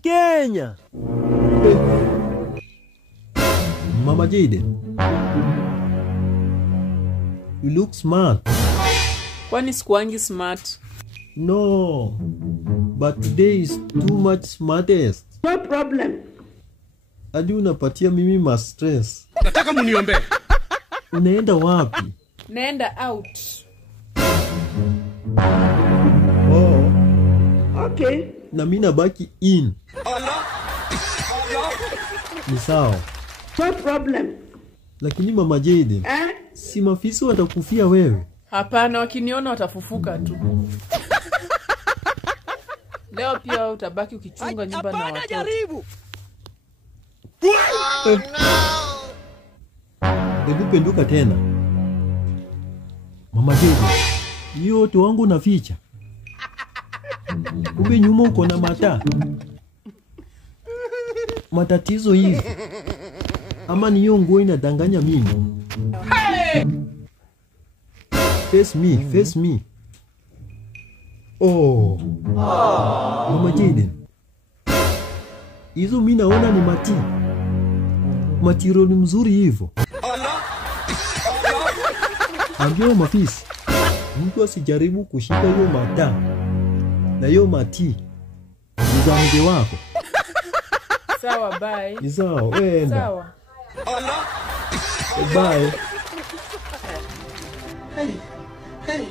Mkenya. Mama Jaden, you look smart. Kwani sikuangi smart? No, but today is too much smartest. No problem. Adi unapatia mimi ma stress. Nataka muniombe. Unaenda wapi? Naenda out. Oh, Okay. na mimi nabaki in. Ni sawa. No problem. Lakini Mama Jaden, si mafisi watakufia wewe? Hapana, wakiniona watafufuka tu. Leo pia utabaki ukichunga nyumba na watoto. Jaribu. Hebu penduka tena. Mama Jaden, yote wangu naficha. Kumbe nyuma uko na matatizo hivi. Ama ni hiyo nguo inadanganya mimi? Face me. Oh. Mama Jaden, hizo mimi naona ni matiro ni mzuri hivyo. Ambia mafisi, mtu asijaribu kushika hiyo na hiyo mati. Ni za mke wako. Sawa, bye. Ni sawa, wenda. Sawa. Bye. Hey.